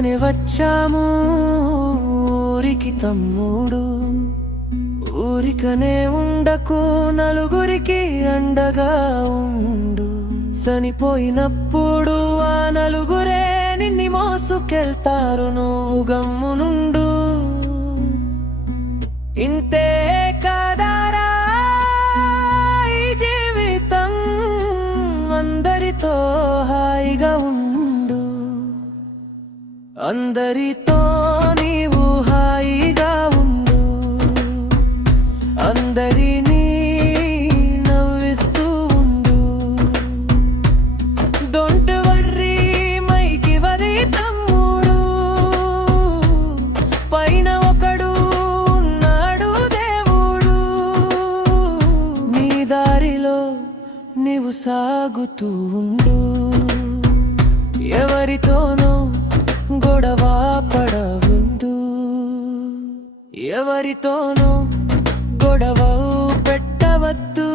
ఊరికనే వచ్చాము ఊరికి తమ్ముడు. ఊరికనే ఉండకు, నలుగురికి అండగా ఉండు. చనిపోయినప్పుడు ఆ నలుగురే నిన్ని మోసుకెళ్తారు, నువ్వు గమ్మునుండు. ఇంతే కాదారా ఈ జీవితం, అందరితో హాయిగా ఉండు. అందరితో నీవు హాయిగా ఉండు. అందరినీ నవ్విస్తూ ఉండు. డోంట్ వర్రీ మైకి వరి తమ్ముడు, పైన ఒకడు ఉన్నాడు దేవుడు. నీ దారిలో నీవు సాగుతూ ఉండు. ఎవరితోనో గొడవ పడవద్దు. ఎవరితోనూ గొడవ పెట్టవద్దు.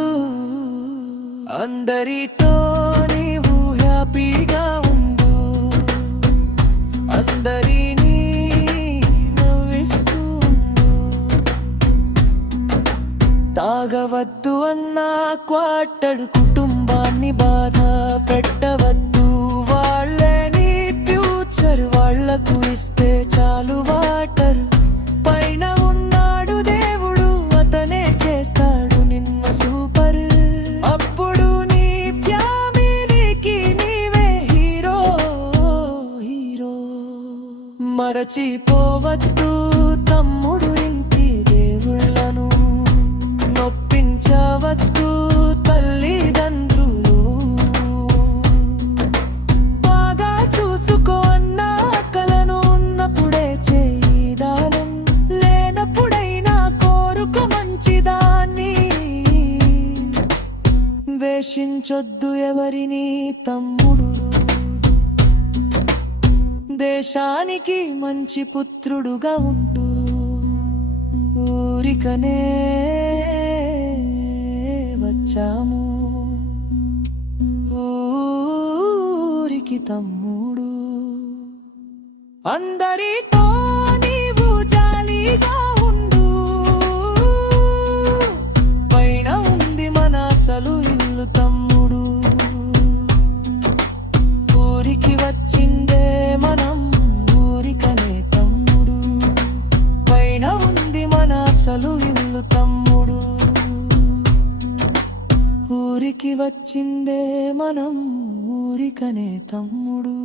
అందరితో నీవు హ్యాపీగా ఉండు. అందరినీ నవ్విస్తూ ఉండు. తాగవద్దు అన్న క్వార్టరు కుటుంబాన్ని బాధ పెట్టవద్దు. వాళ్ళే నీ ఫ్యూచర్, వాళ్లకు ఇస్తే చాలు వాటర్. పైన ఉన్నాడు దేవుడు, అతనే చేస్తాడు నిన్ను సూపర్. అప్పుడు నీ ఫ్యామిలీకి నీవే హీరో. మరచిపోవద్దు తమ్ముడు ఇంటి దేవుళ్ళను, నొప్పించవద్దు తల్లిదండ్రులు. బాగా చూసుకో అన్న కలను, ఉన్నప్పుడే చేయి దానం, లేనప్పుడైనా కోరుకు మంచిదాన్ని. వేషించొద్దు ఎవరిని తమ్ముడు, దేశానికి మంచి పుత్రుడుగా ఉండు. ఊరికనే వచ్చాము ఊరికి తమ్ముడు. అందరితో నీవు జాలీగా ఉండు. పైన ఉంది మన అసలు ఇల్లు తమ్ముడు. ఊరికి వచ్చిందే మనం ఊరికనే తమ్ముడు. పైన ఉంది మన అసలు ఇల్లు తమ్ముడు. ఊరికి వచ్చిందే మనం ఊరికనే తమ్ముడు.